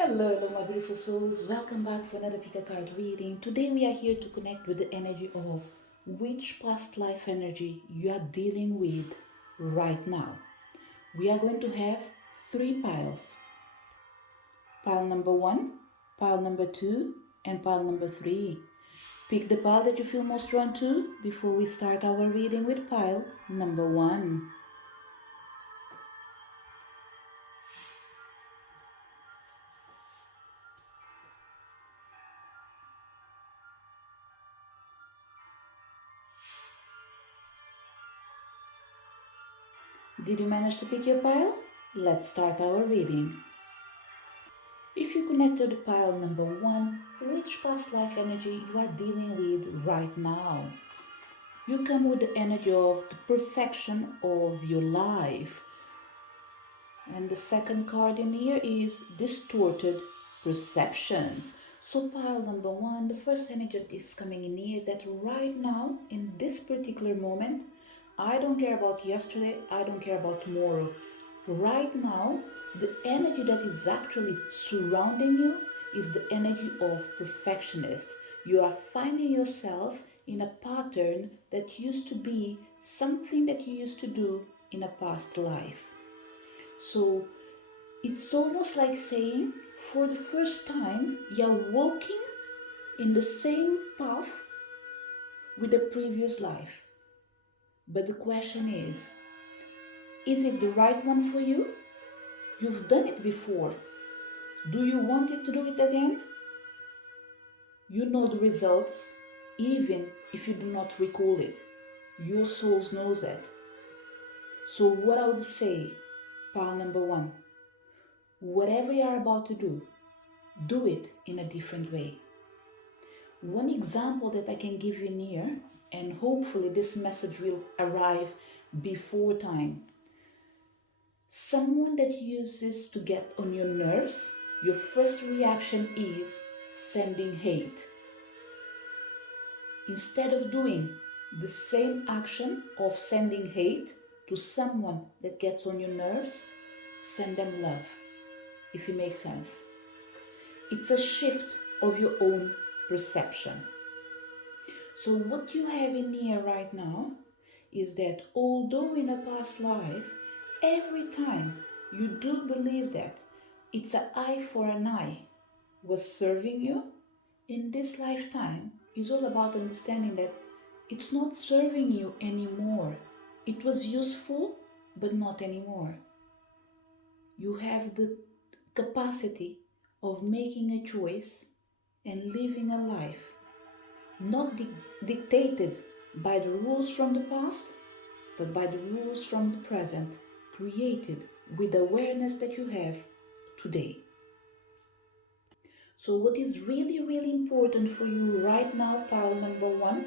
Hello, my beautiful souls. Welcome back for another pick a card reading. Today we are here to connect with the energy of which past life energy you are dealing with right now. We are going to have three piles. Pile number one, pile number two, and pile number three. Pick the pile that you feel most drawn to before we start our reading with pile number one. Did you manage to pick your pile? Let's start our reading. If you connect to the pile number one, which past life energy you are dealing with right now? You come with the energy of the perfection of your life. And the second card in here is distorted perceptions. So pile number one, the first energy that is coming in here is that right now, in this particular moment, I don't care about yesterday, I don't care about tomorrow. Right now, the energy that is actually surrounding you is the energy of perfectionist. You are finding yourself in a pattern that used to be something that you used to do in a past life. So it's almost like saying, for the first time, you're walking in the same path with the previous life. But the question is it the right one for you? You've done it before. Do you want it to do it again? You know the results, even if you do not recall it. Your soul knows that. So what I would say, pile number one, whatever you are about to do it in a different way. One example that I can give you here, and hopefully this message will arrive before time. Someone that uses to get on your nerves, your first reaction is sending hate. Instead of doing the same action of sending hate to someone that gets on your nerves, send them love, if it makes sense. It's a shift of your own perception. So what you have in here right now is that although in a past life, every time you do believe that it's an eye for an eye was serving you, in this lifetime is all about understanding that it's not serving you anymore. It was useful, but not anymore. You have the capacity of making a choice and living a life not dictated by the rules from the past, but by the rules from the present, created with the awareness that you have today. So what is really, really important for you right now, pile number one,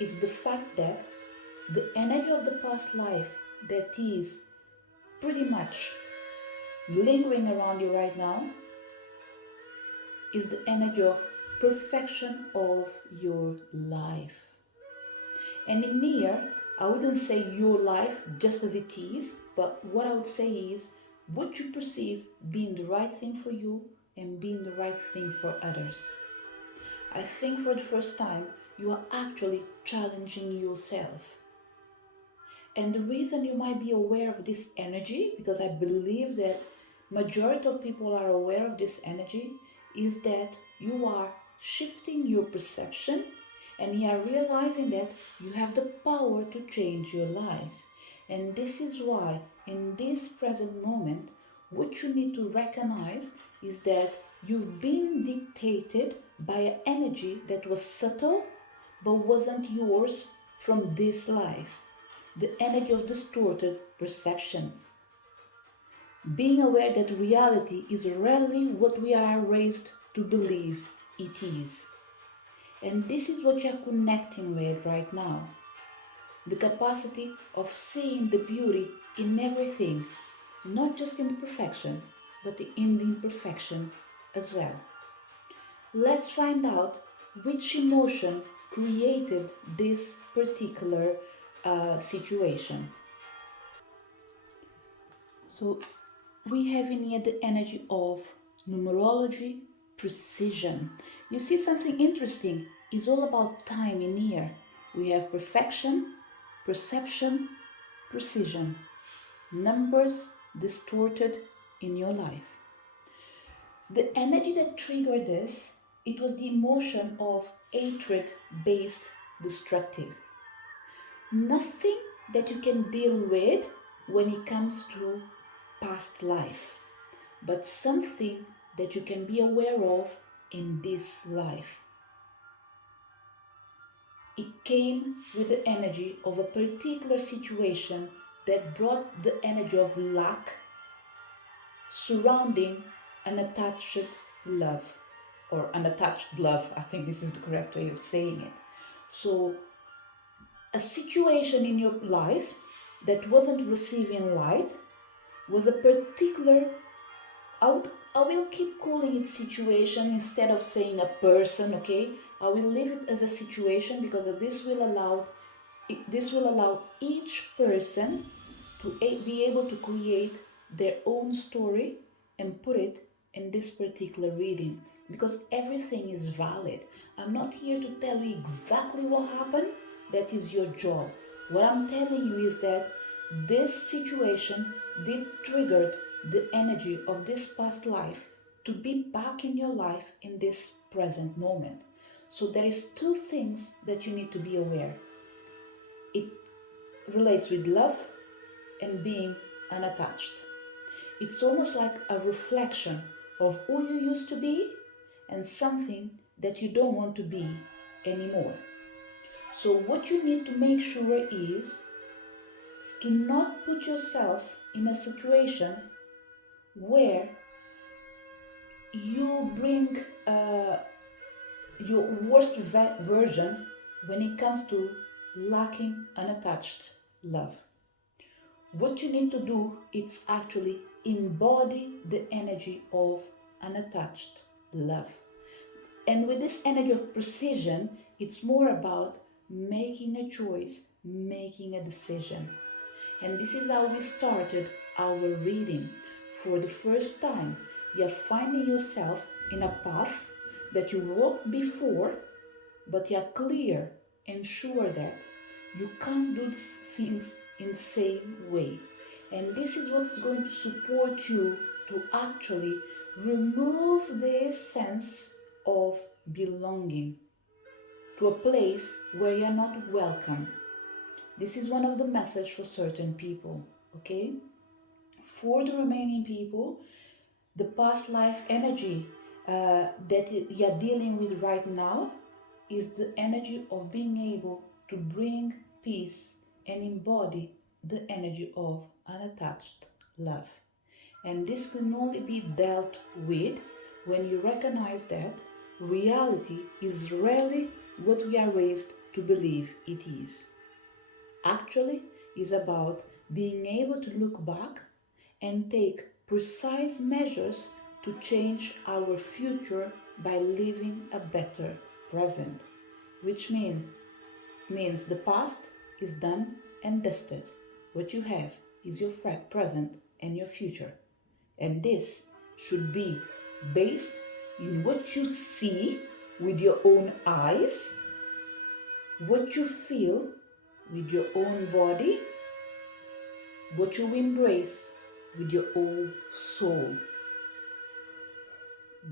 is the fact that the energy of the past life that is pretty much lingering around you right now is the energy of perfection of your life. And in here, I wouldn't say your life just as it is, but what I would say is what you perceive being the right thing for you and being the right thing for others. I think for the first time, you are actually challenging yourself. And the reason you might be aware of this energy, because I believe that majority of people are aware of this energy, is that you are shifting your perception and you are realizing that you have the power to change your life. And this is why in this present moment, what you need to recognize is that you've been dictated by an energy that was subtle but wasn't yours from this life. The energy of distorted perceptions. Being aware that reality is rarely what we are raised to believe it is. And this is what you're connecting with right now. The capacity of seeing the beauty in everything, not just in the perfection, but in the imperfection as well. Let's find out which emotion created this particular situation. So we have in here the energy of Numerology, precision. You see something interesting? It's all about time in here. We have perfection, perception, precision. Numbers distorted in your life. The energy that triggered this, it was the emotion of hatred-based destructive. Nothing that you can deal with when it comes to past life, but something that you can be aware of in this life. It came with the energy of a particular situation that brought the energy of lack surrounding unattached love, or unattached love. I think this is the correct way of saying it. So, a situation in your life that wasn't receiving light was a particular, I will keep calling it situation instead of saying a person, okay? I will leave it as a situation because this will allow each person to be able to create their own story and put it in this particular reading, because everything is valid. I'm not here to tell you exactly what happened. That is your job. What I'm telling you is that this situation did trigger the energy of this past life to be back in your life in this present moment. So there is two things that you need to be aware. It relates with love and being unattached. It's almost like a reflection of who you used to be and something that you don't want to be anymore. So what you need to make sure is to not put yourself in a situation where you bring your worst version when it comes to lacking unattached love. What you need to do is actually embody the energy of unattached love. And with this energy of precision, it's more about making a choice, making a decision. And this is how we started our reading. For the first time, you're finding yourself in a path that you walked before, but you're clear and sure that you can't do things in the same way. And this is what's going to support you to actually remove this sense of belonging to a place where you're not welcome. This is one of the messages for certain people, okay? For the remaining people, the past life energy that you're dealing with right now is the energy of being able to bring peace and embody the energy of unattached love. And this can only be dealt with when you recognize that reality is rarely what we are raised to believe it is. Actually, is about being able to look back and take precise measures to change our future by living a better present, which means the past is done and dusted. What you have is your present and your future. And this should be based in what you see with your own eyes, what you feel with your own body, what you embrace with your own soul.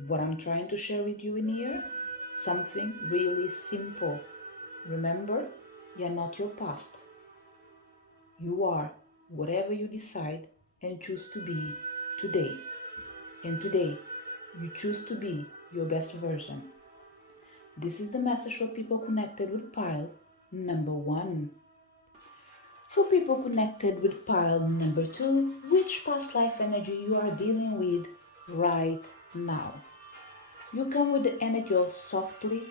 What I'm trying to share with you in here, something really simple. Remember, you're not your past. You are whatever you decide and choose to be today. And today, you choose to be your best version. This is the message for people connected with pile number 1. For people connected with pile number 2, which past life energy you are dealing with right now. You come with the energy of softly,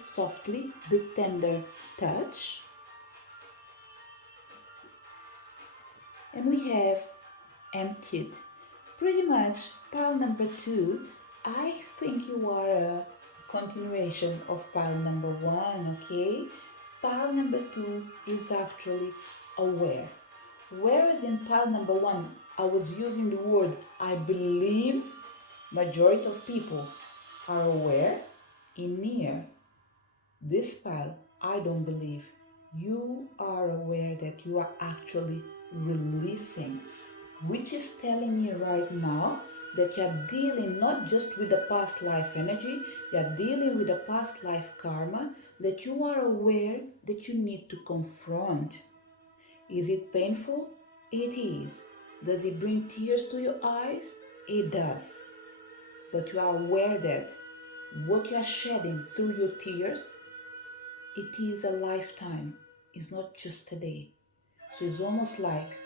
the tender touch. And we have emptied. Pretty much pile number 2, I think you are a continuation of pile number 1, okay? Pile number 2 is actually aware. Whereas in pile number 1, I was using the word I believe Majority of people are aware in near this pile. I don't believe you are aware that you are actually releasing, which is telling me right now that you're dealing not just with the past life energy, you're dealing with the past life karma that you are aware that you need to confront. Is it painful? It is. Does it bring tears to your eyes? It does. But you are aware that what you are shedding through your tears, it is a lifetime. It's not just a day. So it's almost like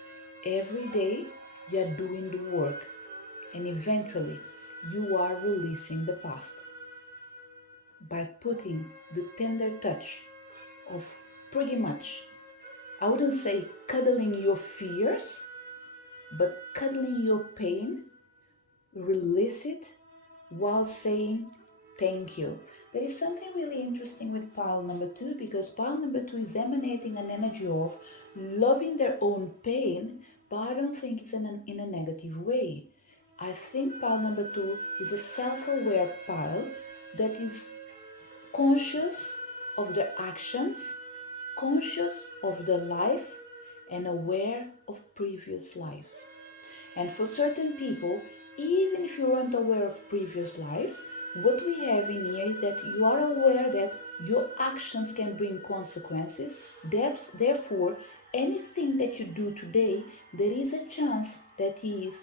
every day you're doing the work and eventually you are releasing the past by putting the tender touch of pretty much, I wouldn't say cuddling your fears, but cuddling your pain, release it while saying thank you. There is something really interesting with pile number two, because pile number two is emanating an energy of loving their own pain, but I don't think it's in a negative way. I think pile number two is a self-aware pile that is conscious of their actions, conscious of their life, and aware of previous lives. And for certain people, even if you weren't aware of previous lives, what we have in here is that you are aware that your actions can bring consequences. That, therefore, anything that you do today, there is a chance that is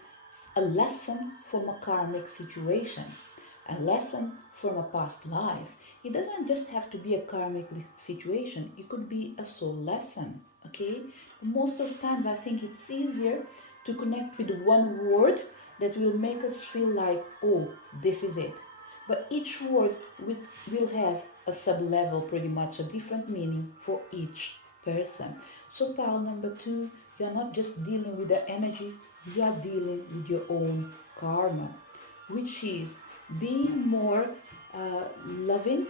a lesson from a karmic situation, a lesson from a past life. It doesn't just have to be a karmic situation, it could be a soul lesson, okay? Most of the times I think it's easier to connect with one word that will make us feel like, oh, this is it. But each word will have a sub-level, pretty much a different meaning for each person. So pile number two, you're not just dealing with the energy, you are dealing with your own karma, which is being more loving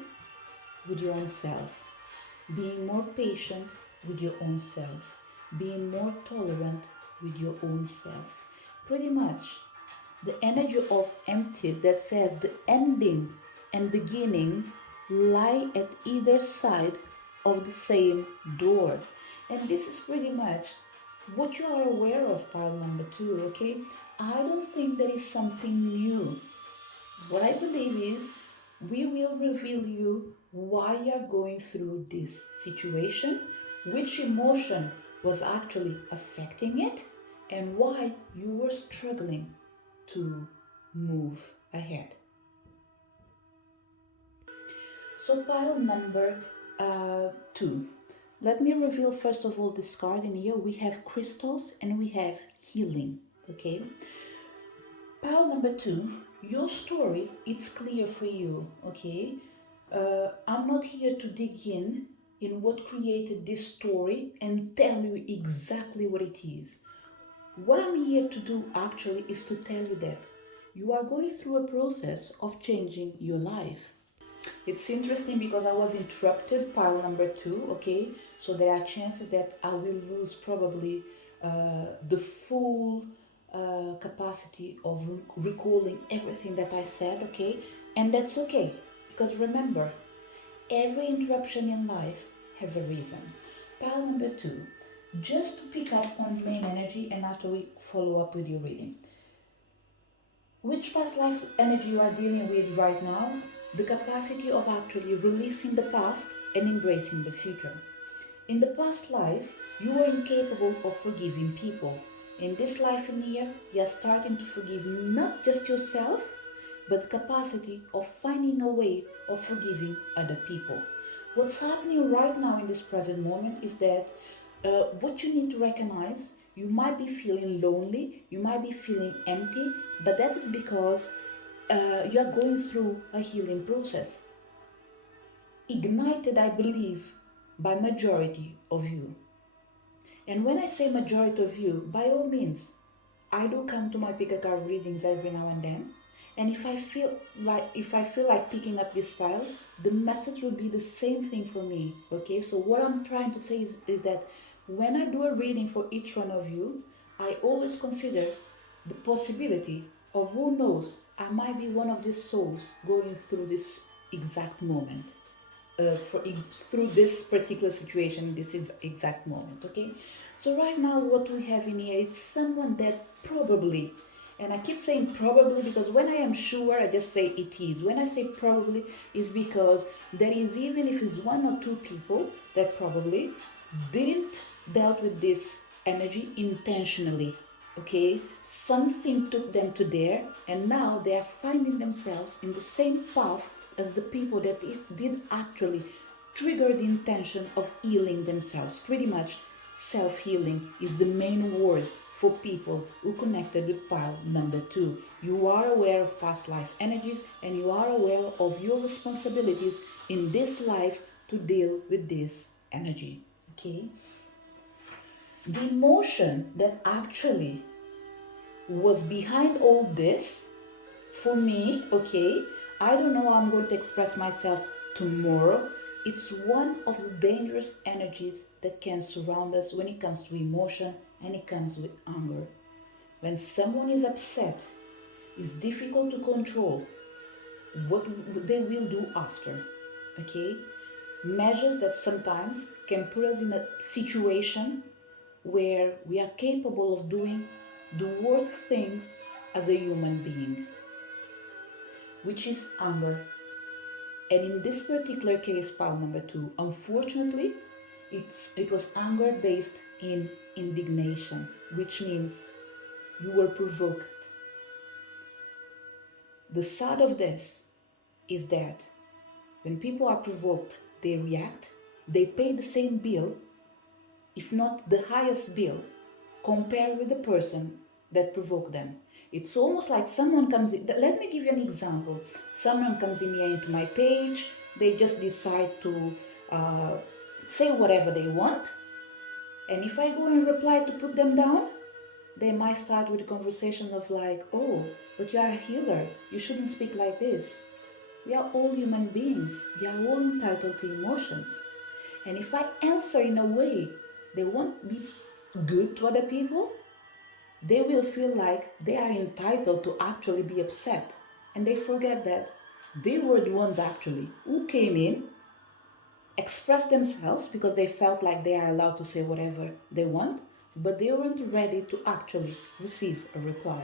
with your own self, being more patient with your own self, being more tolerant with your own self. Pretty much the energy of empty that says the ending and beginning lie at either side of the same door. And this is pretty much what you are aware of, pile number two, okay? I don't think there is something new. What I believe is we will reveal you why you're going through this situation, which emotion was actually affecting it, and why you were struggling to move ahead. So pile number two. Let me reveal first of all this card. In here we have crystals and we have healing, okay? Pile number two, your story, it's clear for you, okay? I'm not here to dig in what created this story and tell you exactly what it is. What I'm here to do actually is to tell you that you are going through a process of changing your life. It's interesting because I was interrupted, pile number two, okay? So there are chances that I will lose probably the full capacity of recalling everything that I said, okay? And that's okay, because remember, every interruption in life has a reason. Pile number two, just to pick up on main energy and after we follow up with your reading. Which past life energy you are dealing with right now? The capacity of actually releasing the past and embracing the future. In the past life, you were incapable of forgiving people. In this life in here, you are starting to forgive not just yourself, but the capacity of finding a way of forgiving other people. What's happening right now in this present moment is that what you need to recognize, you might be feeling lonely, you might be feeling empty, but that is because you are going through a healing process. Ignited, I believe, by majority of you. And when I say majority of you, by all means, I do come to my pick a card readings every now and then. And if I feel like picking up this file, the message will be the same thing for me. Okay, so what I'm trying to say is that when I do a reading for each one of you, I always consider the possibility Or who knows, I might be one of these souls going through this exact moment, through this particular situation, this is exact moment. Okay, so right now what we have in here, it's someone that probably, and I keep saying probably because when I am sure I just say it is. When I say probably, is because there is, even if it's one or two people that probably didn't dealt with this energy intentionally. Okay, something took them to there, and now they are finding themselves in the same path as the people that it did actually trigger the intention of healing themselves. Pretty much, self-healing is the main word for people who connected with pile number 2. You are aware of past life energies, and you are aware of your responsibilities in this life to deal with this energy. Okay, the emotion that actually was behind all this, for me, okay, I don't know how I'm going to express myself tomorrow. It's one of the dangerous energies that can surround us when it comes to emotion and it comes with anger. When someone is upset, it's difficult to control what they will do after. Okay? Measures that sometimes can put us in a situation where we are capable of doing the worst things as a human being, which is anger. And in this particular case, pile number 2, unfortunately, it was anger based in indignation, which means you were provoked. The sad of this is that when people are provoked, they react, they pay the same bill, if not the highest bill, compared with the person that provoked them. It's almost like someone comes in. Let me give you an example. Someone comes in here into my page, they just decide to say whatever they want. And if I go and reply to put them down, they might start with a conversation of like, oh, but you are a healer. You shouldn't speak like this. We are all human beings. We are all entitled to emotions. And if I answer in a way they won't be good to other people, they will feel like they are entitled to actually be upset. And they forget that they were the ones actually who came in, expressed themselves because they felt like they are allowed to say whatever they want, but they weren't ready to actually receive a reply.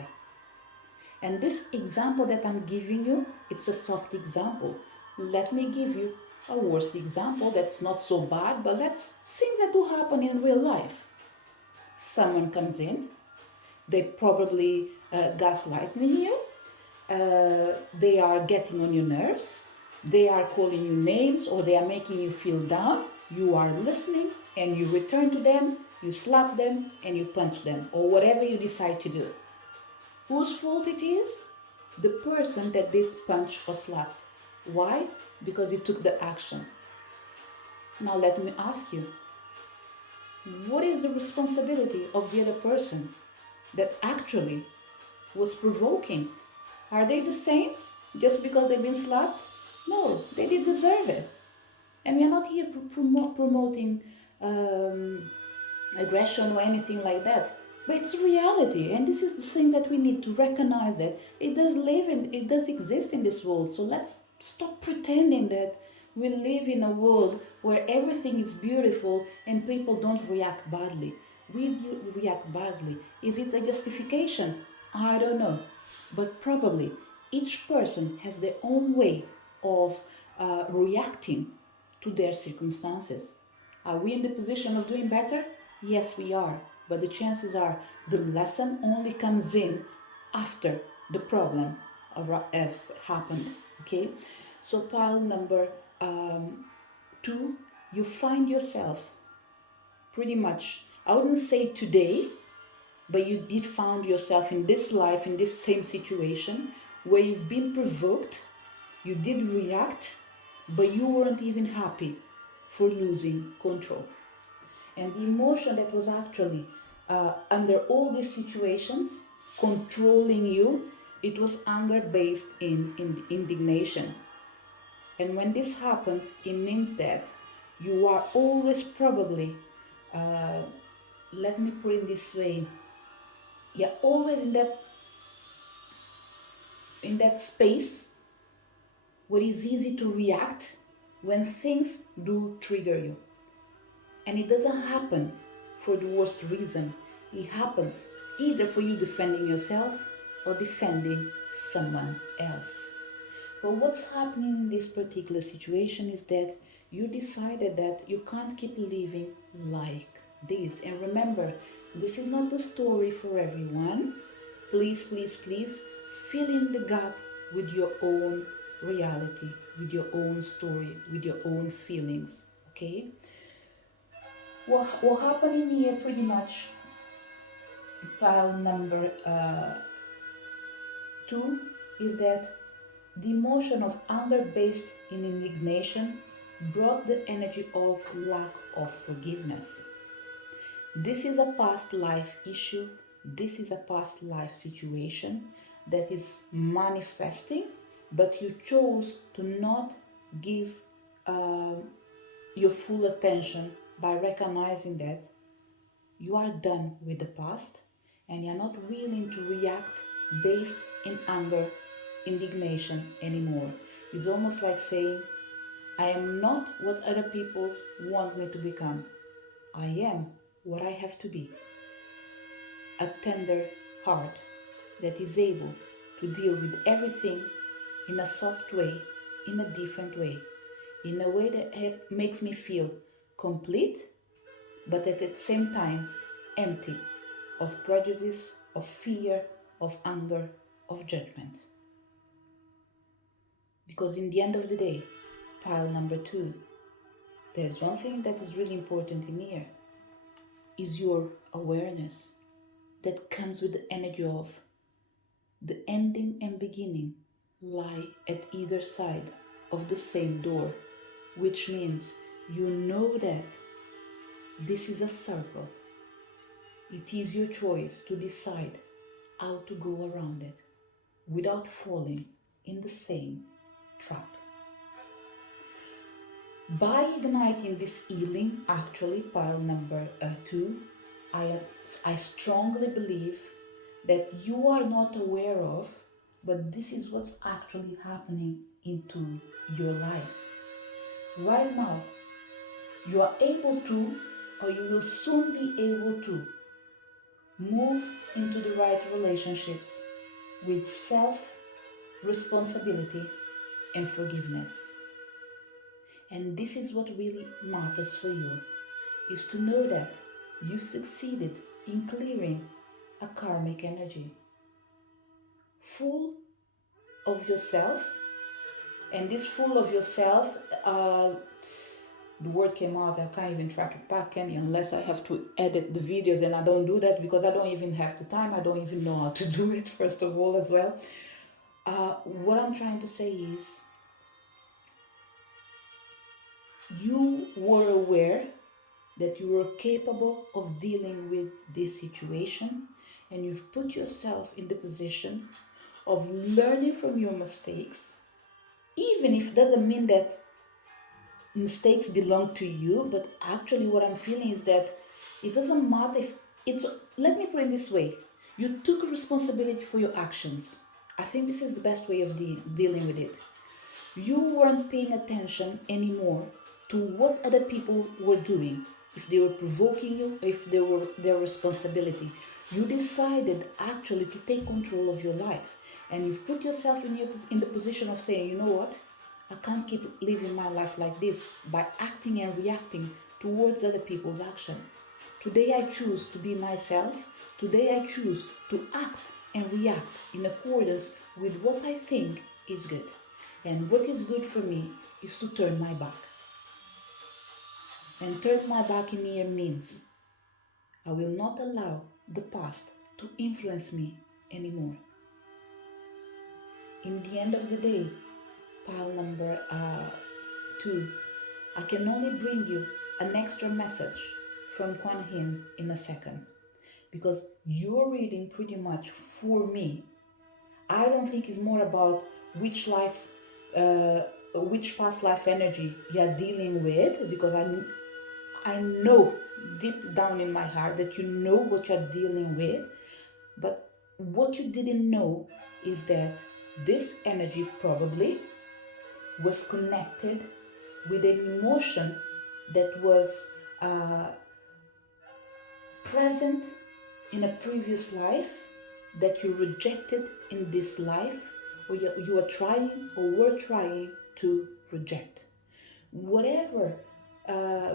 And this example that I'm giving you, it's a soft example. Let me give you a worse example that's not so bad, but that's things that do happen in real life. Someone comes in, they probably gaslighting you, they are getting on your nerves, they are calling you names, or they are making you feel down. You are listening and you return to them, you slap them and you punch them, or whatever you decide to do. Whose fault it is? The person that did punch or slap. Why? Because he took the action. Now let me ask you, what is the responsibility of the other person that actually was provoking? Are they the saints just because they've been slapped? No, they did deserve it. And we are not here promoting aggression or anything like that. But it's reality, and this is the thing that we need to recognize, that it does exist in this world. So let's stop pretending that we live in a world where everything is beautiful and people don't react badly. We react badly. Is it a justification? I don't know. But probably each person has their own way of reacting to their circumstances. Are we in the position of doing better? Yes, we are. But the chances are the lesson only comes in after the problem have happened. Okay? So pile number 2, you find yourself pretty much, I wouldn't say today, but you did find yourself in this life, in this same situation where you've been provoked, you did react, but you weren't even happy for losing control. And the emotion that was actually under all these situations controlling you, it was anger based in indignation. And when this happens, it means that you are always probably, let me put it this way, you're always in that that space where it's easy to react when things do trigger you. And it doesn't happen for the worst reason. It happens either for you defending yourself or defending someone else. But what's happening in this particular situation is that you decided that you can't keep living like this. And remember, this is not the story for everyone. Please, please, please fill in the gap with your own reality, with your own story, with your own feelings. Okay? What happened in here pretty much, pile number 2, is that the emotion of anger based in indignation brought the energy of lack of forgiveness. This is a past life issue. This is a past life situation that is manifesting, but you chose to not give your full attention by recognizing that you are done with the past and you're not willing to react based in anger, indignation anymore. It's almost like saying, I am not what other people want me to become. I am what I have to be. A tender heart that is able to deal with everything in a soft way, in a different way, in a way that makes me feel complete, but at the same time empty of prejudice, of fear, of anger, of judgment. Because in the end of the day, pile number 2, there's one thing that is really important in here, is your awareness that comes with the energy of the ending and beginning lie at either side of the same door, which means you know that this is a circle. It is your choice to decide how to go around it without falling in the same trap. By igniting this healing, actually, pile number 2, I strongly believe that you are not aware of, but this is what's actually happening into your life. Right now, you are able to, or you will soon be able to, move into the right relationships with self-responsibility and forgiveness. And this is what really matters for you, is to know that you succeeded in clearing a karmic energy full of yourself. And this full of yourself, the word came out, I can't even track it back any unless I have to edit the videos, and I don't do that because I don't even have the time. I don't even know how to do it, first of all, as well. What I'm trying to say is, you were aware that you were capable of dealing with this situation, and you've put yourself in the position of learning from your mistakes, even if it doesn't mean that mistakes belong to you. But actually what I'm feeling is that it doesn't matter if it's, let me put it this way, you took responsibility for your actions. I think this is the best way of dealing with it. You weren't paying attention anymore to what other people were doing, if they were provoking you, if they were their responsibility. You decided actually to take control of your life, and you've put yourself in the position of saying, you know what, I can't keep living my life like this by acting and reacting towards other people's action. Today I choose to be myself. Today I choose to act and react in accordance with what I think is good. And what is good for me is to turn my back. And turn my back in here means I will not allow the past to influence me anymore. In the end of the day, pile number 2, I can only bring you an extra message from Kuan Yin in a second, because your reading pretty much for me, I don't think is more about which past life energy you're dealing with, because I know deep down in my heart that you know what you're dealing with. But what you didn't know is that This energy probably was connected with an emotion that was uh, present in a previous life that you rejected in this life, or you are trying or were trying to reject. Whatever uh,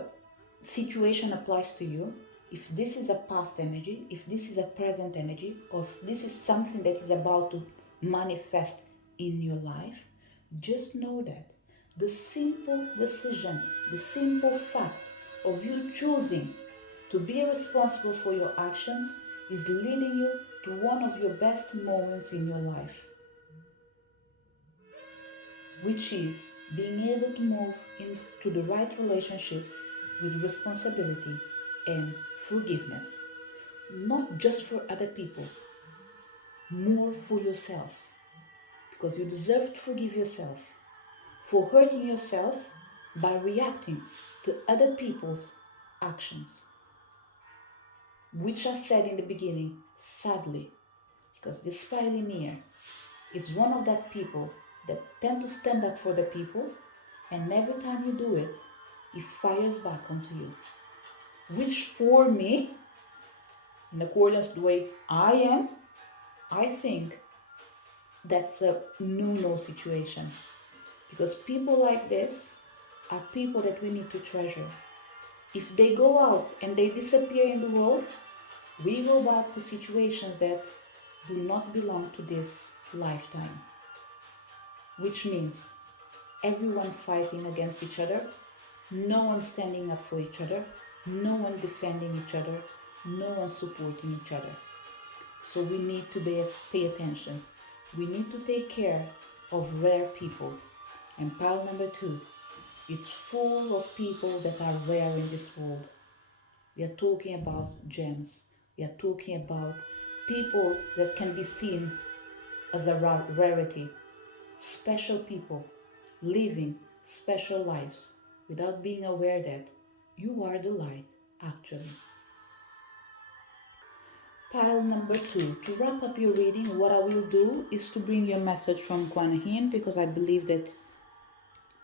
situation applies to you, if this is a past energy, if this is a present energy, or if this is something that is about to manifest in your life, just know that the simple decision, the simple fact of you choosing to be responsible for your actions is leading you to one of your best moments in your life, which is being able to move into the right relationships with responsibility and forgiveness. Not just for other people, more for yourself. Because you deserve to forgive yourself for hurting yourself by reacting to other people's actions, which I said in the beginning, sadly, because this pioneer is one of that people that tend to stand up for the people, and every time you do it, it fires back onto you. Which for me, in accordance with the way I am, I think that's a no situation. Because people like this are people that we need to treasure. If they go out and they disappear in the world, we go back to situations that do not belong to this lifetime. Which means everyone fighting against each other, no one standing up for each other, no one defending each other, no one supporting each other. So we need to pay attention. We need to take care of rare people. And pile number 2, it's full of people that are rare in this world. We are talking about gems. We are talking about people that can be seen as a rarity. Special people living special lives without being aware that you are the light, actually. Pile number 2. To wrap up your reading, what I will do is to bring you a message from Kuan Yin, because I believe that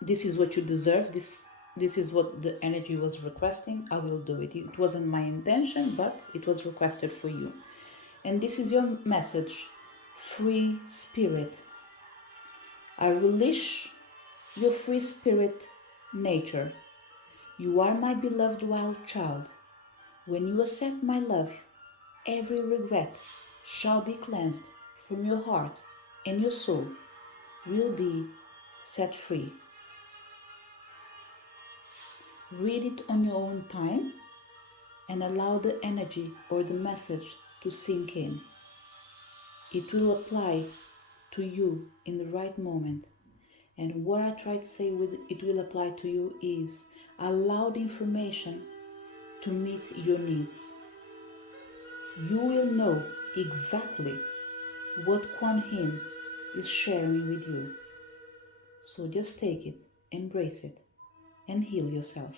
this is what you deserve. This is what the energy was requesting. I will do it. It wasn't my intention, but it was requested for you. And this is your message. Free spirit. I release your free spirit nature. You are my beloved wild child. When you accept my love, every regret shall be cleansed from your heart, and your soul will be set free. Read it on your own time and allow the energy or the message to sink in. It will apply to you in the right moment. And what I try to say with it will apply to you is allow the information to meet your needs. You will know exactly what Kuan Yin is sharing with you. So just take it, embrace it, and heal yourself.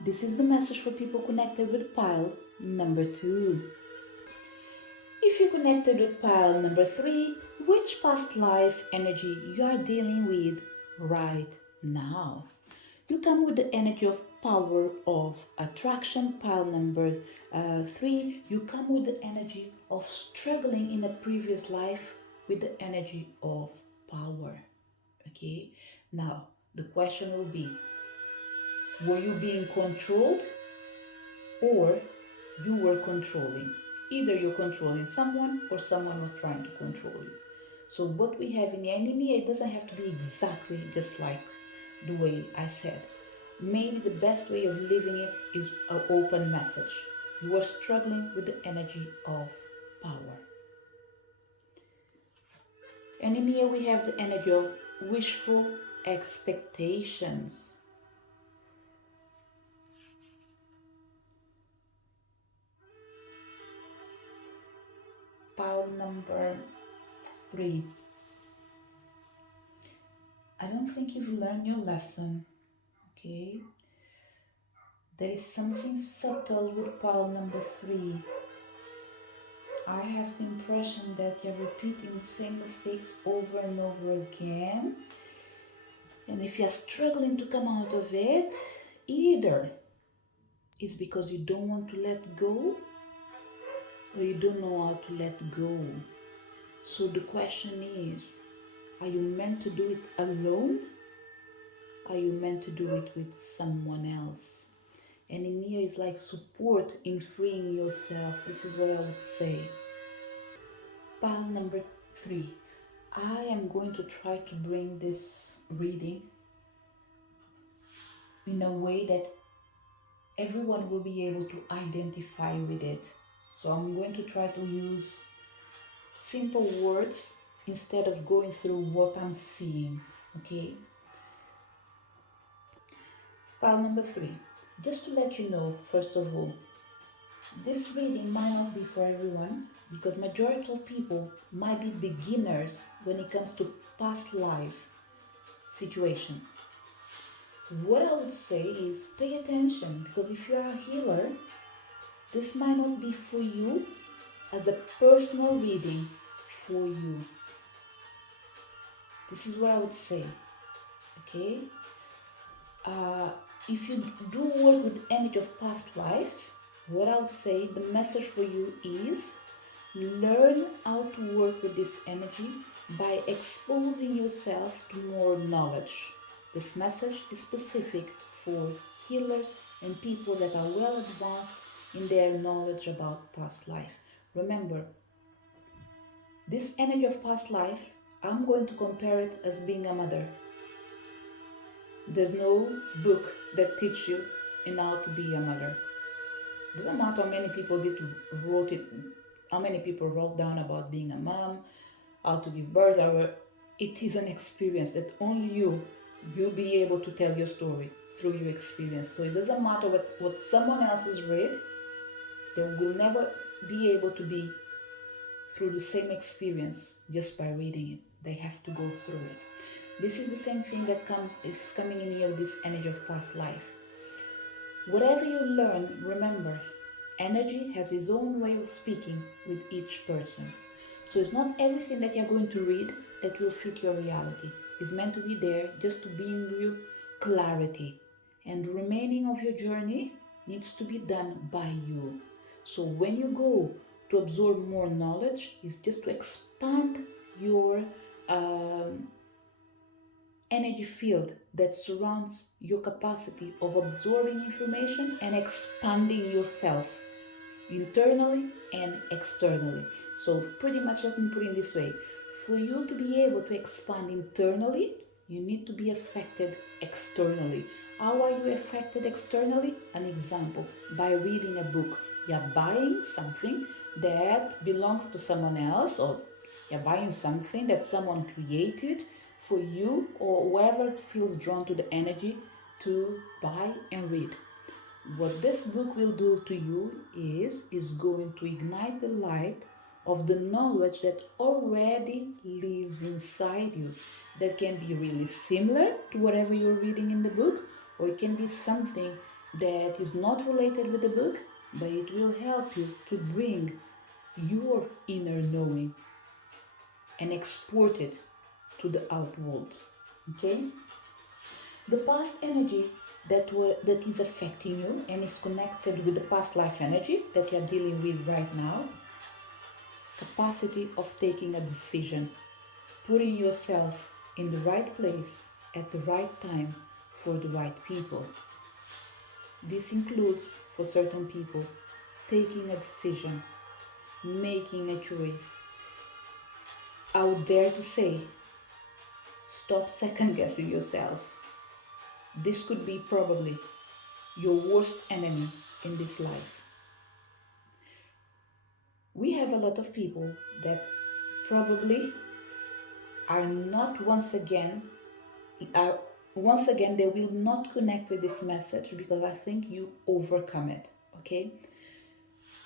This is the message for people connected with pile number 2. If you connected with pile number 3, which past life energy you are dealing with right now? You come with the energy of power of attraction, pile number 3. You come with the energy of struggling in a previous life with the energy of power. Okay, now the question will be, were you being controlled or you were controlling? Either you're controlling someone or someone was trying to control you. So what we have in the enemy, it doesn't have to be exactly just like the way I said. Maybe the best way of living it is an open message. You are struggling with the energy of power. And in here we have the energy of wishful expectations. Pile number 3. I don't think you've learned your lesson, okay? There is something subtle with pile number 3. I have the impression that you're repeating the same mistakes over and over again. And if you're struggling to come out of it, either it's because you don't want to let go or you don't know how to let go. So the question is, are you meant to do it alone? Are you meant to do it with someone else? And in here is like support in freeing yourself. This is what I would say. Pile number 3. I am going to try to bring this reading in a way that everyone will be able to identify with it. So I'm going to try to use simple words instead of going through what I'm seeing. Okay? Pile number 3. Just to let you know, first of all, this reading might not be for everyone because majority of people might be beginners when it comes to past life situations. What I would say is pay attention, because if you are a healer, this might not be for you as a personal reading for you. This is what I would say. Okay? If you do work with energy of past lives, what I would say, the message for you is learn how to work with this energy by exposing yourself to more knowledge. This message is specific for healers and people that are well advanced in their knowledge about past life. Remember, this energy of past life, I'm going to compare it as being a mother. There's no book that teaches you in how to be a mother. Doesn't matter how many people how many people wrote down about being a mom, how to give birth, it is an experience that only you'll be able to tell your story through your experience. So it doesn't matter what someone else has read, they will never be able to be through the same experience just by reading it. They have to go through it. This is the same thing that is coming in here, this energy of past life. Whatever you learn, remember, energy has its own way of speaking with each person. So it's not everything that you're going to read that will fit your reality. It's meant to be there just to bring you clarity. And the remaining of your journey needs to be done by you. So when you go to absorb more knowledge, it's just to expand your energy field that surrounds your capacity of absorbing information and expanding yourself internally and externally. So pretty much let me put it this way. For you to be able to expand internally, you need to be affected externally. How are you affected externally? An example, by reading a book. You're buying something that belongs to someone else, or you're buying something that someone created for you, or whoever feels drawn to the energy to buy and read. What this book will do to you is going to ignite the light of the knowledge that already lives inside you. That can be really similar to whatever you're reading in the book, or it can be something that is not related with the book, but it will help you to bring your inner knowing and export it to the outworld. Okay? The past energy that is affecting you and is connected with the past life energy that you are dealing with right now, capacity of taking a decision, putting yourself in the right place at the right time for the right people. This includes, for certain people, taking a decision, making a choice. I would dare to say, stop second guessing yourself. This could be probably your worst enemy in this life. We have a lot of people that probably are not once again they will not connect with this message because I think you overcome it. Okay?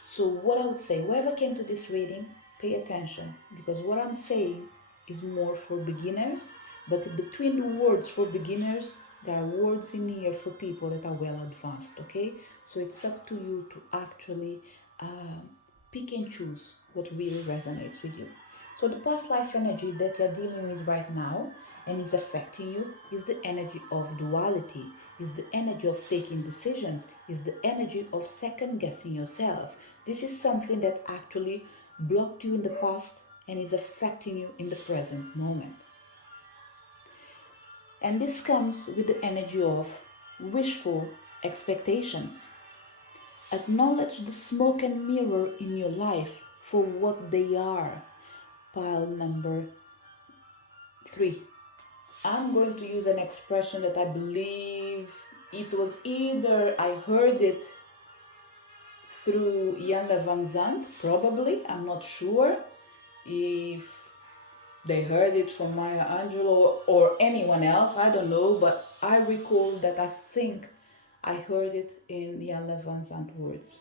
So what I would say, whoever came to this reading, pay attention, because what I'm saying is more for beginners, but between the words for beginners, there are words in here for people that are well advanced. Okay? So it's up to you to actually pick and choose what really resonates with you. So the past life energy that you're dealing with right now and is affecting you is the energy of duality, is the energy of taking decisions, is the energy of second guessing yourself. This is something that actually blocked you in the past and is affecting you in the present moment. And this comes with the energy of wishful expectations. Acknowledge the smoke and mirror in your life for what they are. Pile number 3. I'm going to use an expression that I believe it was either I heard it through Jan van Zandt, probably, I'm not sure if they heard it from Maya Angelou or anyone else, I don't know, but I recall that I think I heard it in Jan van Zandt words.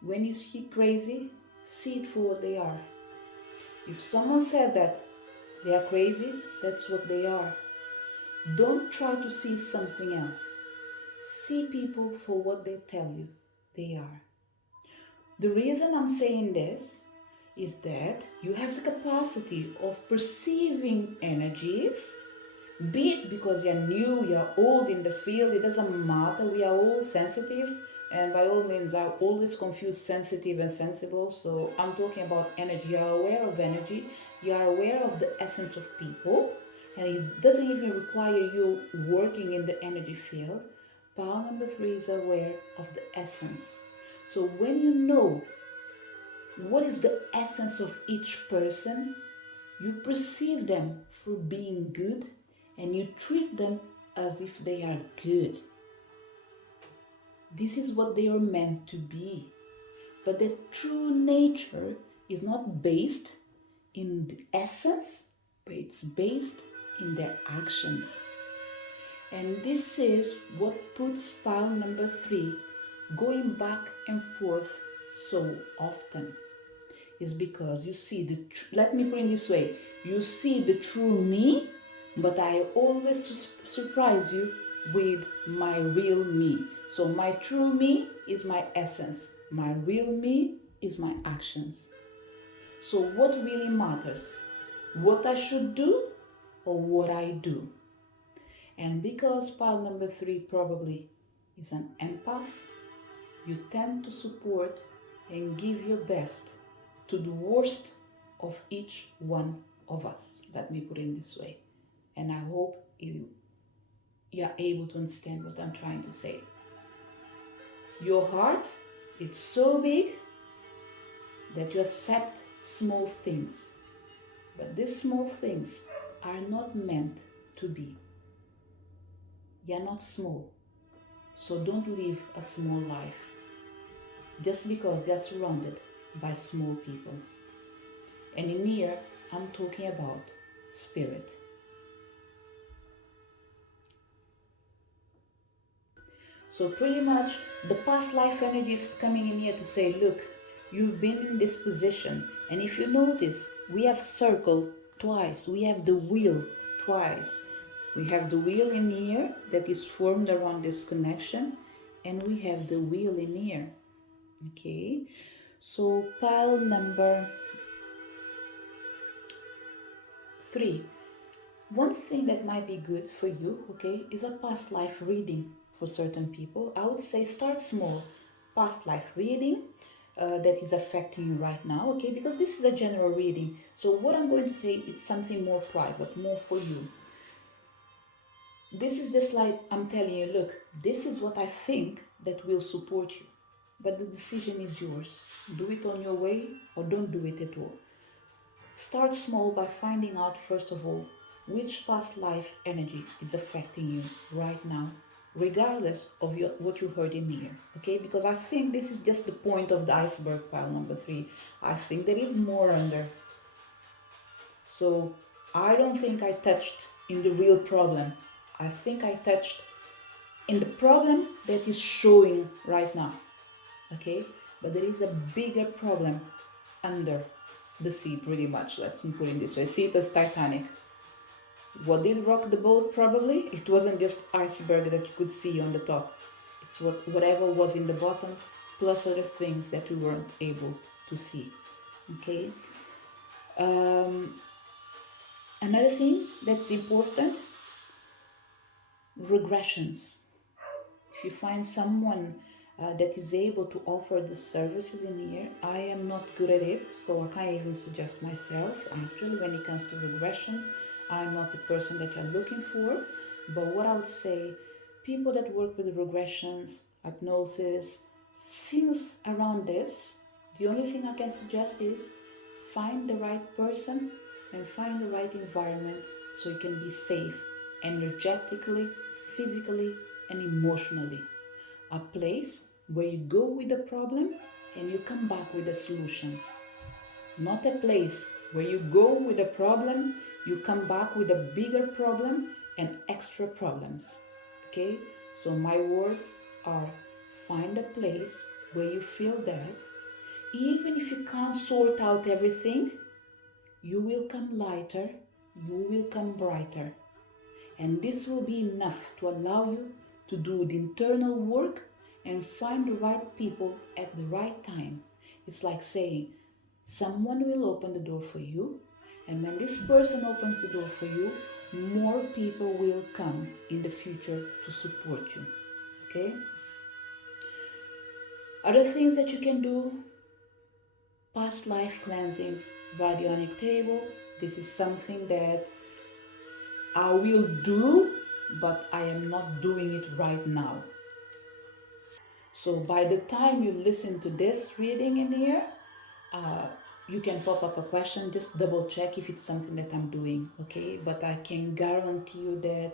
When you see crazy, see it for what they are. If someone says that they are crazy, that's what they are. Don't try to see something else. See people for what they tell you they are. The reason I'm saying this is that you have the capacity of perceiving energies, be it because you're new, you're old in the field, it doesn't matter, we are all sensitive, and by all means I always confuse sensitive and sensible, so I'm talking about energy. You are aware of energy, you are aware of the essence of people, and it doesn't even require you working in the energy field. Power number 3 is aware of the essence. So when you know what is the essence of each person, you perceive them for being good and you treat them as if they are good. This is what they are meant to be. But their true nature is not based in the essence, but it's based in their actions. And this is what puts pile number 3 going back and forth so often. Is because you see let me put it this way, you see the true me, but I always surprise you with my real me. So my true me is my essence, my real me is my actions. So what really matters? What I should do or what I do? And because pile number 3 probably is an empath, you tend to support and give your best to the worst of each one of us. Let me put it this way. And I hope you are able to understand what I'm trying to say. Your heart, it's so big that you accept small things. But these small things are not meant to be. You're not small. So don't live a small life just because you're surrounded by small people. And in here, I'm talking about spirit. So pretty much the past life energy is coming in here to say, look, you've been in this position. And if you notice, we have circle twice. We have the wheel twice. We have the wheel in here that is formed around this connection. And we have the wheel in here. Okay. So pile number 3. One thing that might be good for you, okay, is a past life reading for certain people. I would say start small. Past life reading that is affecting you right now, okay, because this is a general reading. So what I'm going to say, it's something more private, more for you. This is just like I'm telling you, look, this is what I think that will support you. But the decision is yours. Do it on your way or don't do it at all. Start small by finding out, first of all, which past life energy is affecting you right now, regardless of what you heard in here, okay? Because I think this is just the point of the iceberg, pile number 3. I think there is more under. So I don't think I touched in the real problem. I think I touched in the problem that is showing right now, okay? But there is a bigger problem under the sea, pretty much. Let's put it this way. See it as Titanic. What did rock the boat? Probably it wasn't just iceberg that you could see on the top. It's whatever was in the bottom plus other things that we weren't able to see. Okay. Another thing that's important, regressions. If you find someone that is able to offer the services in here, I am not good at it, so I can't even suggest myself. Actually, when it comes to regressions, I'm not the person that you're looking for. But what I would say, people that work with regressions, hypnosis, things around this, the only thing I can suggest is find the right person and find the right environment so you can be safe energetically, physically, and emotionally. A place where you go with the problem and you come back with a solution. Not a place where you go with a problem, you come back with a bigger problem and extra problems. Okay? So my words are, find a place where you feel that even if you can't sort out everything, you will come lighter, you will come brighter. And this will be enough to allow you to do the internal work and find the right people at the right time. It's like saying, someone will open the door for you, and when this person opens the door for you, more people will come in the future to support you. Okay? Other things that you can do, past life cleansings, radionic table. This is something that I will do, but I am not doing it right now. So by the time you listen to this reading in here, uh, you can pop up a question, just double check if it's something that I'm doing, okay? But I can guarantee you that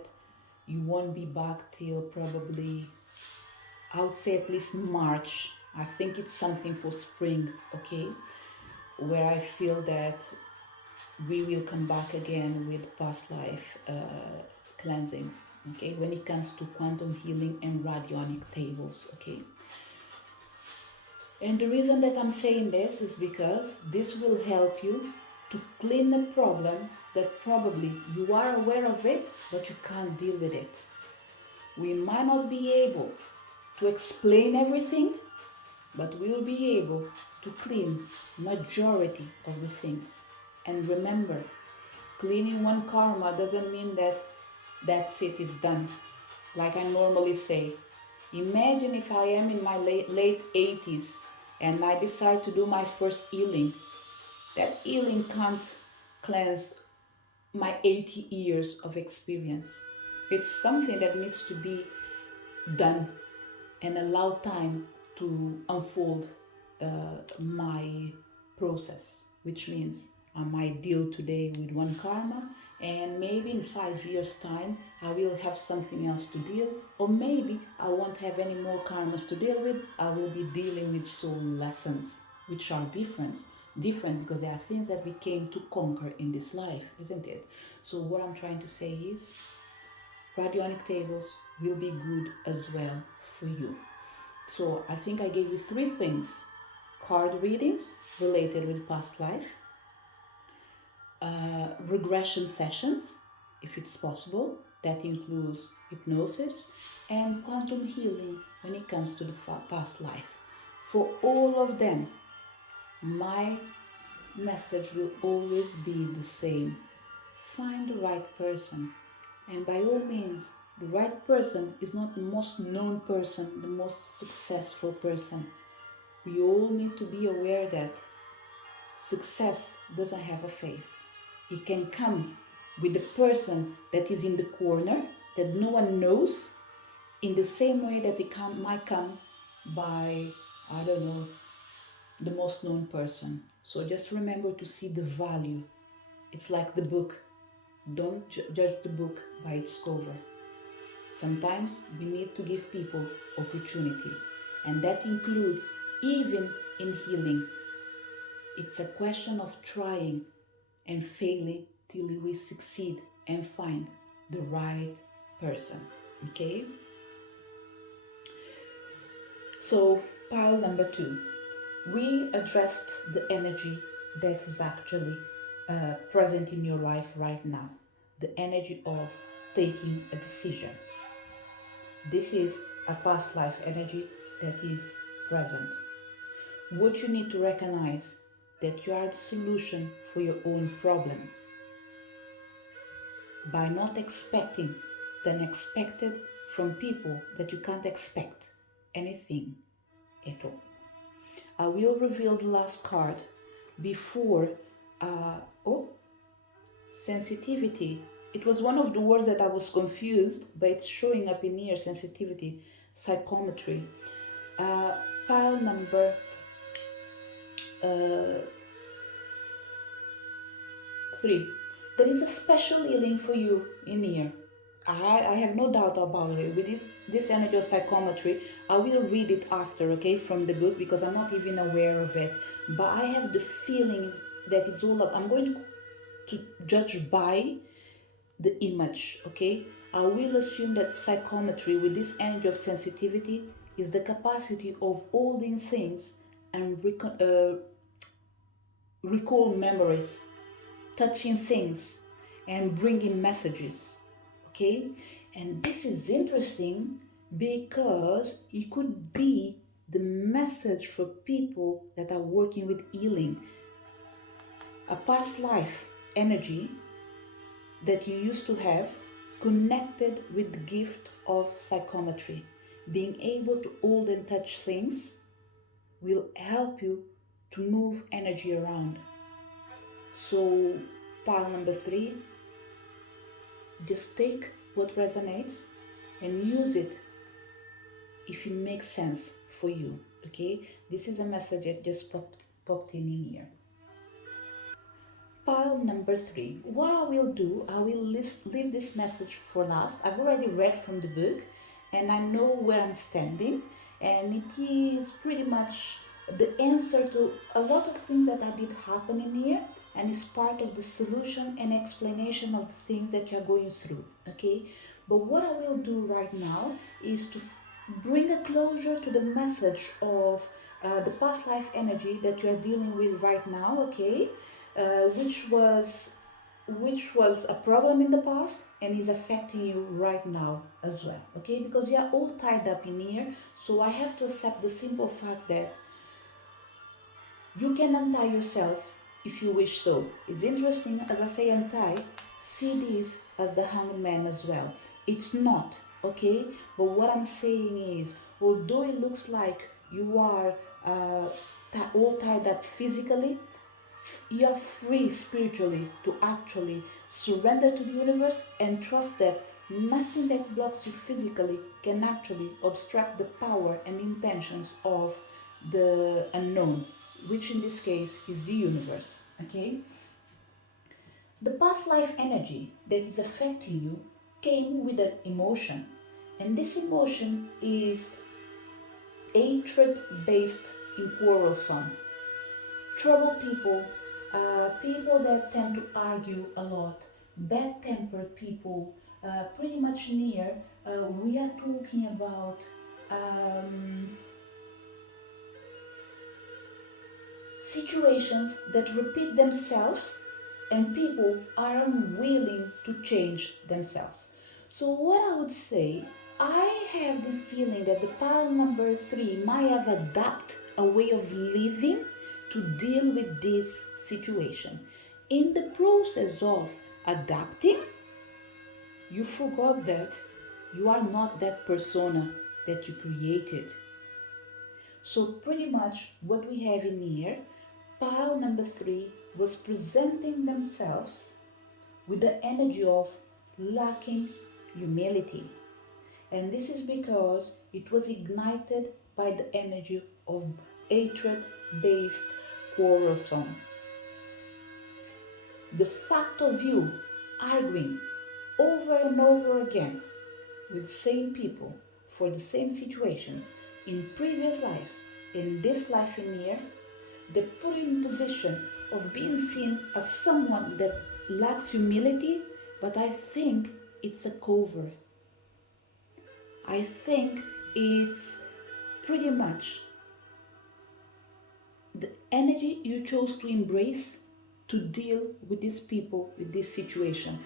you won't be back till probably, I would say at least March. I think it's something for spring, okay? Where I feel that we will come back again with past life cleansings, okay, when it comes to quantum healing and radionic tables, okay. And the reason that I'm saying this is because this will help you to clean a problem that probably you are aware of it, but you can't deal with it. We might not be able to explain everything, but we'll be able to clean majority of the things. And remember, cleaning one karma doesn't mean that that's it, is done. Like I normally say, imagine if I am in my late 80s and I decide to do my first healing. That healing can't cleanse my 80 years of experience. It's something that needs to be done and allow time to unfold my process, which means I might deal today with one karma, and maybe in 5 years' time I will have something else to deal, or maybe I won't have any more karmas to deal with. I will be dealing with soul lessons, which are different because there are things that we came to conquer in this life, isn't it? So what I'm trying to say is, radionic tables will be good as well for you. So I think I gave you 3 things: card readings related with past life, regression sessions, if it's possible, that includes hypnosis, and quantum healing when it comes to the past life. For all of them, my message will always be the same: find the right person. And by all means, the right person is not the most known person, the most successful person. We all need to be aware that success doesn't have a face. It can come with the person that is in the corner, that no one knows, in the same way that it might come by, I don't know, the most known person. So just remember to see the value. It's like the book. Don't judge the book by its cover. Sometimes we need to give people opportunity, and that includes even in healing. It's a question of trying and failing till we succeed and find the right person. Okay? So, pile number 2. We addressed the energy that is actually present in your life right now, the energy of taking a decision. This is a past life energy that is present. What you need to recognize that you are the solution for your own problem by not expecting the unexpected from people that you can't expect anything at all. I will reveal the last card before. Oh, sensitivity. It was one of the words that I was confused, but it's showing up in here. Sensitivity, psychometry. Pile number 3. There is a special healing for you in here. I have no doubt about it. With this energy of psychometry, I will read it after, okay, from the book, because I'm not even aware of it. But I have the feeling that it's all up. I'm going to judge by the image, okay? I will assume that psychometry with this energy of sensitivity is the capacity of holding things and recall memories, touching things and bringing messages, okay? And this is interesting because it could be the message for people that are working with healing, a past life energy that you used to have connected with the gift of psychometry. Being able to hold and touch things will help you to move energy around. So pile number 3, just take what resonates and use it if it makes sense for you, okay? This is a message that just popped in here. Pile number 3. What I will do, I will leave this message for last. I've already read from the book and I know where I'm standing, and it is pretty much the answer to a lot of things that I did happen in here, and it's part of the solution and explanation of the things that you're going through, okay? But what I will do right now is to bring a closure to the message of the past life energy that you are dealing with right now, okay? Which was a problem in the past and is affecting you right now as well, okay? Because you are all tied up in here, so I have to accept the simple fact that you can untie yourself if you wish so. It's interesting, as I say untie, see this as the hanged man as well. It's not, okay? But what I'm saying is, although it looks like you are all tied up physically, you are free spiritually to actually surrender to the universe and trust that nothing that blocks you physically can actually obstruct the power and intentions of the unknown, which in this case is the universe, okay? The past life energy that is affecting you came with an emotion, and this emotion is hatred based in quarrelsome. Trouble people, people that tend to argue a lot, bad-tempered people, pretty much near. We are talking about situations that repeat themselves and people are unwilling to change themselves. So what I would say, I have the feeling that the pile number 3 might have adapted a way of living to deal with this situation. In the process of adapting, you forgot that you are not that persona that you created. So pretty much what we have in here, pile number 3 was presenting themselves with the energy of lacking humility. And this is because it was ignited by the energy of hatred-based quarrelsome. The fact of you arguing over and over again with the same people for the same situations in previous lives, in this life in here, they put you in position of being seen as someone that lacks humility, but I think it's a cover. I think it's pretty much the energy you chose to embrace to deal with these people, with this situation.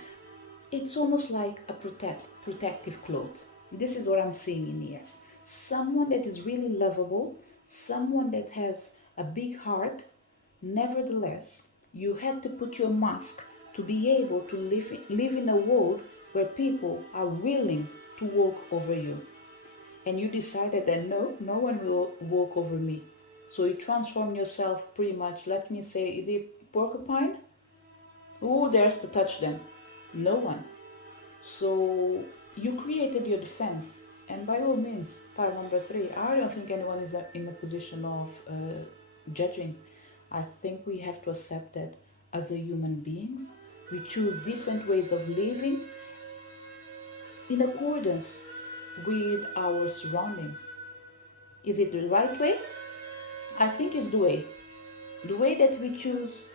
It's almost like a protective cloth. This is what I'm seeing in here. Someone that is really lovable, someone that has a big heart. Nevertheless, you had to put your mask to be able to live in a world where people are willing to walk over you. And you decided that no, no one will walk over me. So you transform yourself pretty much, let me say, is it porcupine? Who dares to touch them? No one. So you created your defense. And by all means, pile number three, I don't think anyone is in a position of judging. I think we have to accept that as a human beings, we choose different ways of living in accordance with our surroundings. Is it the right way? I think it's the way. The way that we choose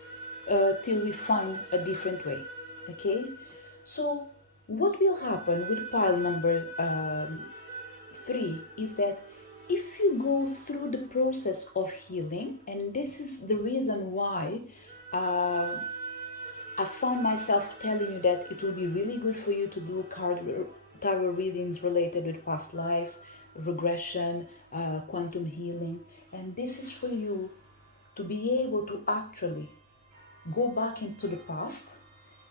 till we find a different way. Okay? So, what will happen with pile number three is that if you go through the process of healing, and this is the reason why I found myself telling you that it will be really good for you to do tarot readings related with past lives, regression, quantum healing, and this is for you to be able to actually go back into the past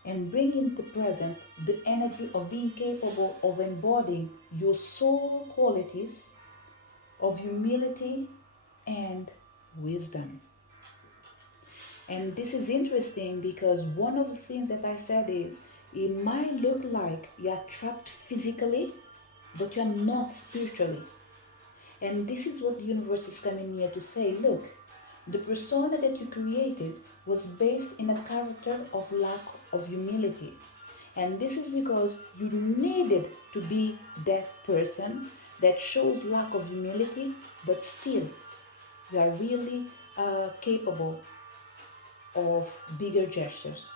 and bring into present the energy of being capable of embodying your soul qualities of humility and wisdom. And this is interesting because one of the things that I said is it might look like you're trapped physically, but you're not spiritually. And this is what the universe is coming here to say. Look, the persona that you created was based in a character of lack of humility. And this is because you needed to be that person that shows lack of humility, but still you are really capable of bigger gestures.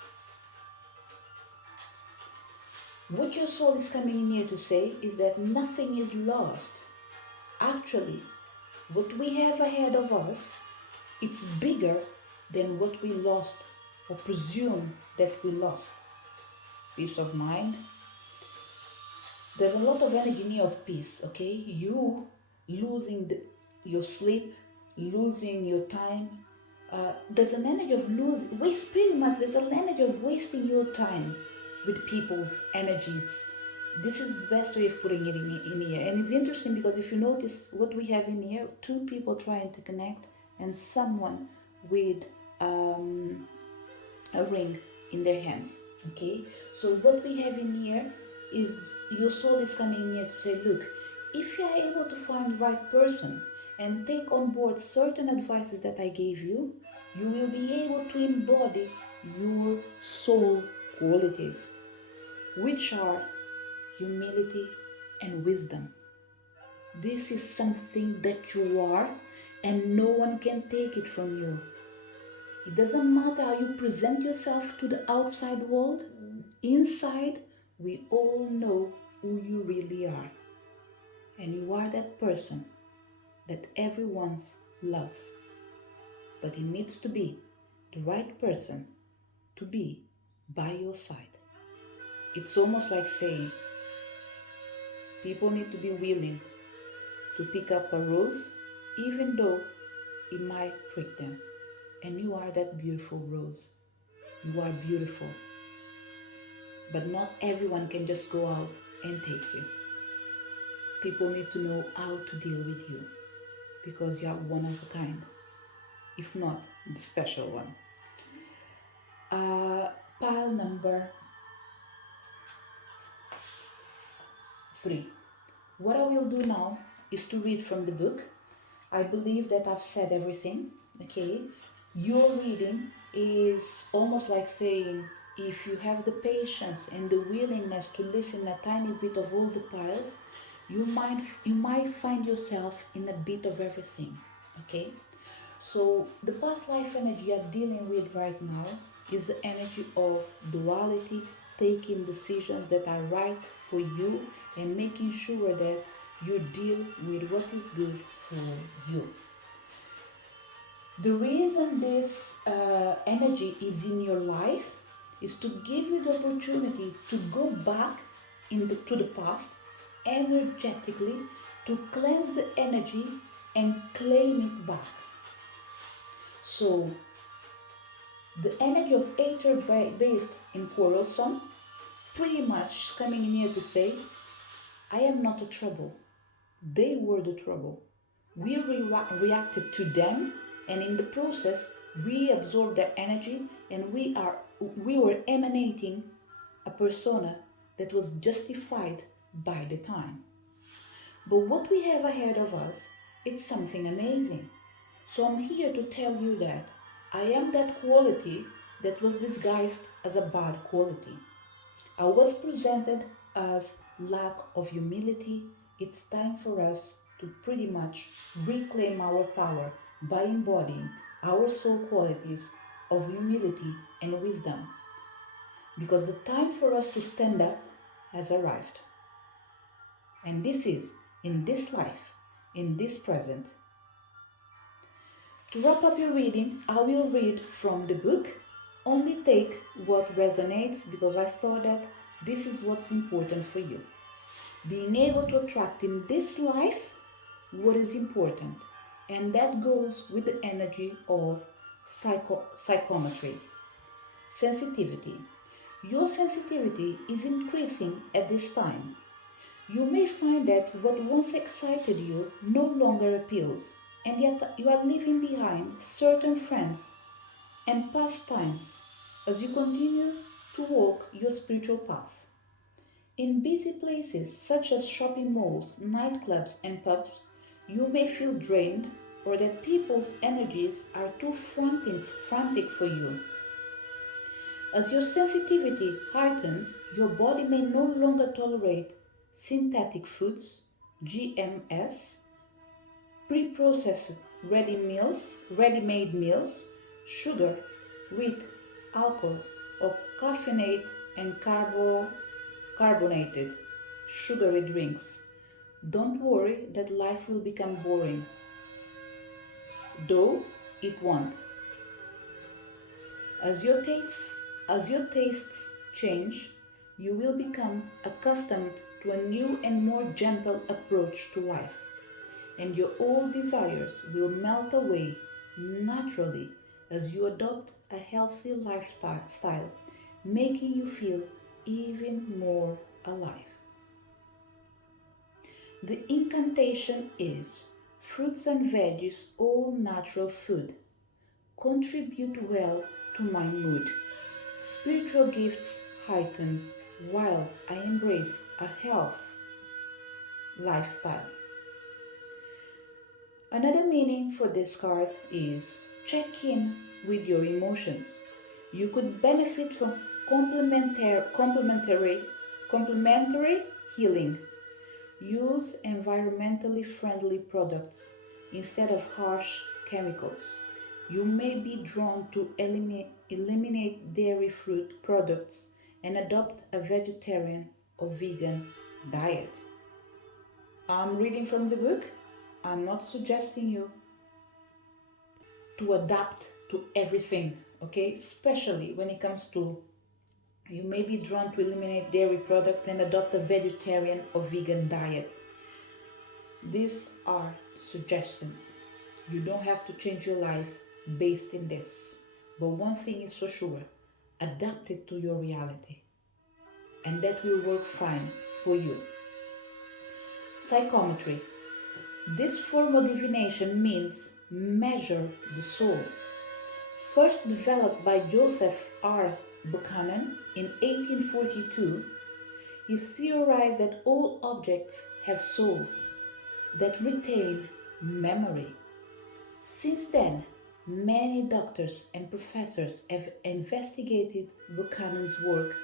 What your soul is coming in here to say is that nothing is lost. Actually, what we have ahead of us, it's bigger than what we lost or presume that we lost. Peace of mind. There's a lot of energy in here of peace, okay? You losing your sleep, losing your time. There's an energy of pretty much there's an energy of wasting your time with people's energies. This is the best way of putting it in here. And it's interesting because if you notice what we have in here, two people trying to connect and someone with a ring in their hands, okay? So what we have in here is your soul is coming in here to say, look, if you are able to find the right person and take on board certain advices that I gave you, you will be able to embody your soul qualities, which are humility and wisdom. This is something that you are, and no one can take it from you. It doesn't matter how you present yourself to the outside world. Inside, we all know who you really are. And you are that person that everyone loves. But it needs to be the right person to be by your side. It's almost like saying, people need to be willing to pick up a rose even though it might prick them. And you are that beautiful rose. You are beautiful. But not everyone can just go out and take you. People need to know how to deal with you because you are one of a kind, if not the special one. Pile number 3. What I will do now is to read from the book. I believe that I've said everything, okay? Your reading is almost like saying, if you have the patience and the willingness to listen a tiny bit of all the piles, you might find yourself in a bit of everything, okay? So the past life energy you're dealing with right now is the energy of duality, taking decisions that are right for you and making sure that you deal with what is good for you. The reason this energy is in your life is to give you the opportunity to go back to the past energetically, to cleanse the energy and claim it back. So the energy of ether based in quarrelsome pretty much coming in here to say, I am not a trouble. They were the trouble. We reacted to them, and in the process, we absorbed their energy, and we were emanating a persona that was justified by the time. But what we have ahead of us, it's something amazing. So I'm here to tell you that I am that quality that was disguised as a bad quality. I was presented as lack of humility. It's time for us to pretty much reclaim our power by embodying our soul qualities of humility and wisdom. Because the time for us to stand up has arrived. And this is in this life, in this present. To wrap up your reading, I will read from the book. Only take what resonates, because I thought that this is what's important for you. Being able to attract in this life what is important. And that goes with the energy of psychometry. Sensitivity. Your sensitivity is increasing at this time. You may find that what once excited you no longer appeals, and yet you are leaving behind certain friends and pastimes as you continue to walk your spiritual path. In busy places such as shopping malls, nightclubs, and pubs, you may feel drained or that people's energies are too frantic for you. As your sensitivity heightens, your body may no longer tolerate synthetic foods, GMS, pre-processed ready-made meals, sugar, wheat, alcohol, or caffeinated and carbonated sugary drinks. Don't worry that life will become boring, though it won't. As your tastes change, you will become accustomed to a new and more gentle approach to life, and your old desires will melt away naturally as you adopt a healthy lifestyle, making you feel even more alive. The incantation is fruits and veggies, all natural food, contribute well to my mood. Spiritual gifts heighten while I embrace a health lifestyle. Another meaning for this card is check in with your emotions. You could benefit from complementary healing. Use environmentally friendly products instead of harsh chemicals. You may be drawn to eliminate dairy fruit products and adopt a vegetarian or vegan diet. I'm reading from the book. I'm not suggesting you to adapt to everything, okay? Especially when it comes to you may be drawn to eliminate dairy products and adopt a vegetarian or vegan diet. These are suggestions. You don't have to change your life based in this. But one thing is for sure, adapt it to your reality. And that will work fine for you. Psychometry. This form of divination means measure the soul. First developed by Joseph R. Buchanan in 1842, he theorized that all objects have souls that retain memory. Since then, many doctors and professors have investigated Buchanan's work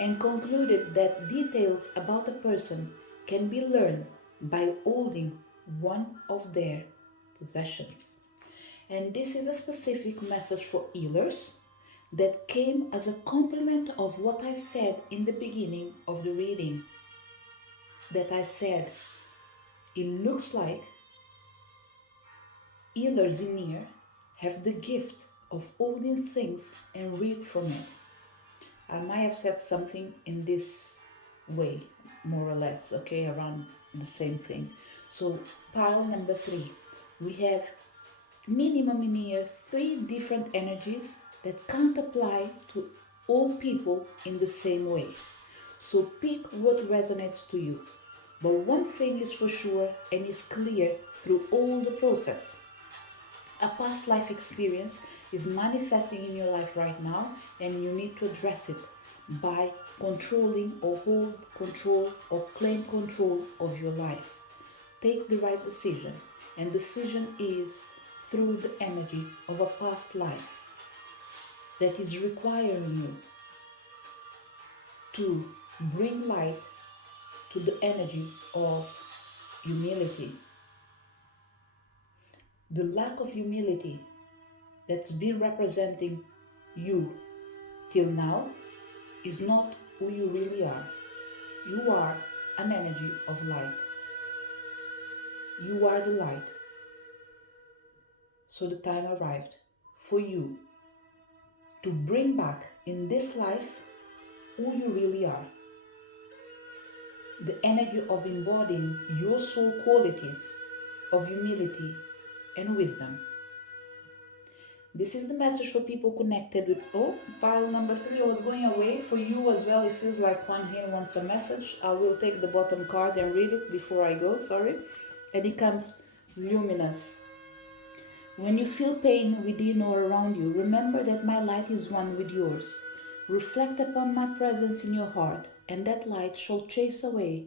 and concluded that details about a person can be learned by holding one of their possessions. And this is a specific message for healers that came as a complement of what I said in the beginning of the reading. That I said, it looks like healers in here have the gift of holding things and read from it. I might have said something in this way, more or less, okay, around the same thing. So, pile number 3. we have minimum in here 3 different energies that can't apply to all people in the same way. So pick what resonates to you. But one thing is for sure and is clear through all the process. A past life experience is manifesting in your life right now, and you need to address it by controlling or hold control or claim control of your life. Take the right decision, and decision is through the energy of a past life that is requiring you to bring light to the energy of humility. The lack of humility that's been representing you till now is not who you really are. You are an energy of light. You are the light. So the time arrived for you to bring back in this life who you really are. The energy of embodying your soul qualities of humility and wisdom. This is the message for people connected with, pile number 3, I was going away. For you as well, it feels like one here wants a message. I will take the bottom card and read it before I go, sorry. And it comes luminous. When you feel pain within or around you, remember that my light is one with yours. Reflect upon my presence in your heart, and that light shall chase away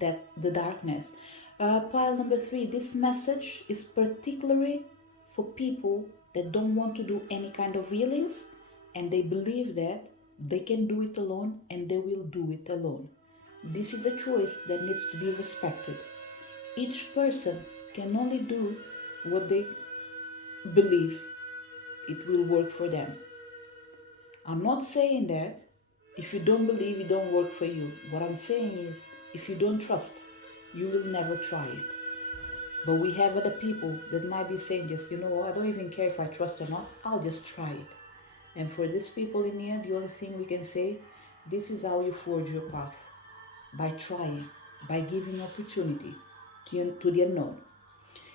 the darkness. Pile number 3, this message is particularly for people that don't want to do any kind of healings, and they believe that they can do it alone and they will do it alone. This is a choice that needs to be respected. Each person can only do what they believe it will work for them. I'm not saying that if you don't believe it don't work for you. What I'm saying is, if you don't trust, you will never try it. But we have other people that might be saying just, I don't even care if I trust or not, I'll just try it. And for these people in here, the only thing we can say, this is how you forge your path. By trying, by giving opportunity to the unknown.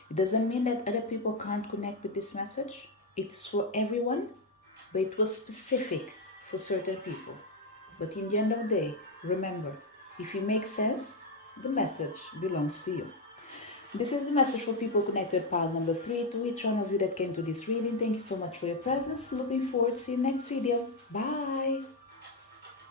It doesn't mean that other people can't connect with this message. It's for everyone, but it was specific for certain people. But in the end of the day, remember, if it makes sense, the message belongs to you. This is the message for people connected with pile number 3. To each one of you that came to this reading, thank you so much for your presence. Looking forward to see you next video. Bye!